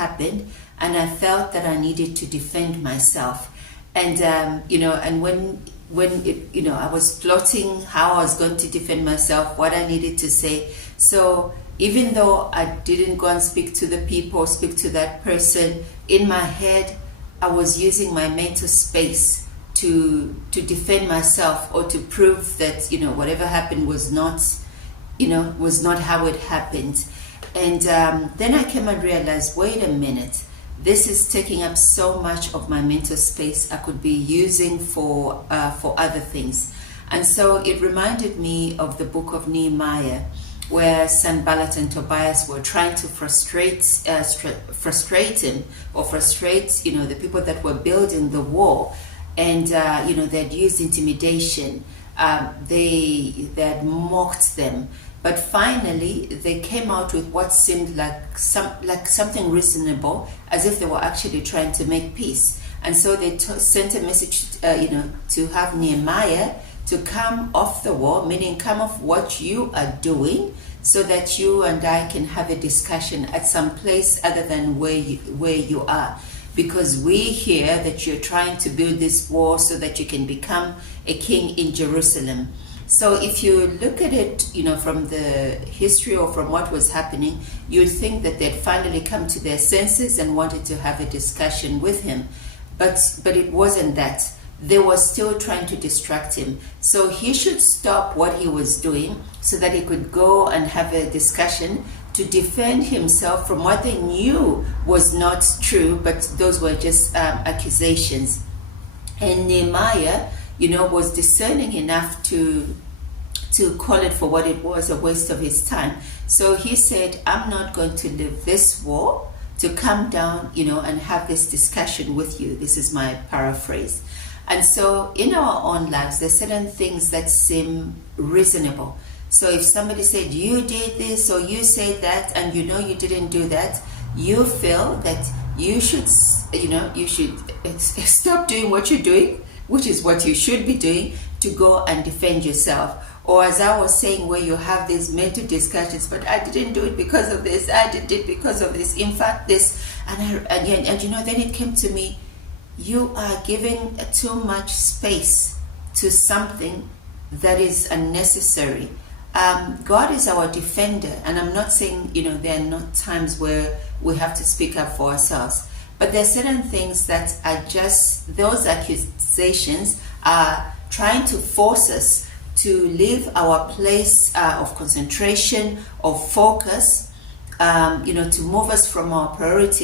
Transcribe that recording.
happened, and I felt that I needed to defend myself. And and when I was plotting how I was going to defend myself, what I needed to say. So even though I didn't go and speak to the people, speak to that person, in my head, I was using my mental space to defend myself, or to prove that whatever happened was not how it happened. And then I came and realized, wait a minute, this is taking up so much of my mental space I could be using for other things. And so it reminded me of the book of Nehemiah, where Sanballat and Tobias were trying to frustrate him, or frustrate the people that were building the wall. And they'd used intimidation. They had mocked them. But finally, they came out with what seemed like something reasonable, as if they were actually trying to make peace. And so they sent a message, to have Nehemiah to come off the wall, meaning come off what you are doing, so that you and I can have a discussion at some place other than where you are. Because we hear that you're trying to build this wall so that you can become a king in Jerusalem. So if you look at it, from the history or from what was happening, you'd think that they'd finally come to their senses and wanted to have a discussion with him. But it wasn't that. They were still trying to distract him. So he should stop what he was doing so that he could go and have a discussion to defend himself from what they knew was not true, but those were just accusations. And Nehemiah, was discerning enough to call it for what it was, a waste of his time. So he said, I'm not going to leave this war to come down, and have this discussion with you. This is my paraphrase. And so in our own lives, there's certain things that seem reasonable. So if somebody said, you did this or you said that, and you didn't do that, you feel that you should stop doing what you're doing, which is what you should be doing, to go and defend yourself. Or as I was saying, where you have these mental discussions, but I didn't do it because of this, I did it because of this, in fact this, and then it came to me, you are giving too much space to something that is unnecessary. God is our defender, and I'm not saying, there are not times where we have to speak up for ourselves, but there are certain things that are just, those accusations are trying to force us to leave our place of concentration, of focus, to move us from our priorities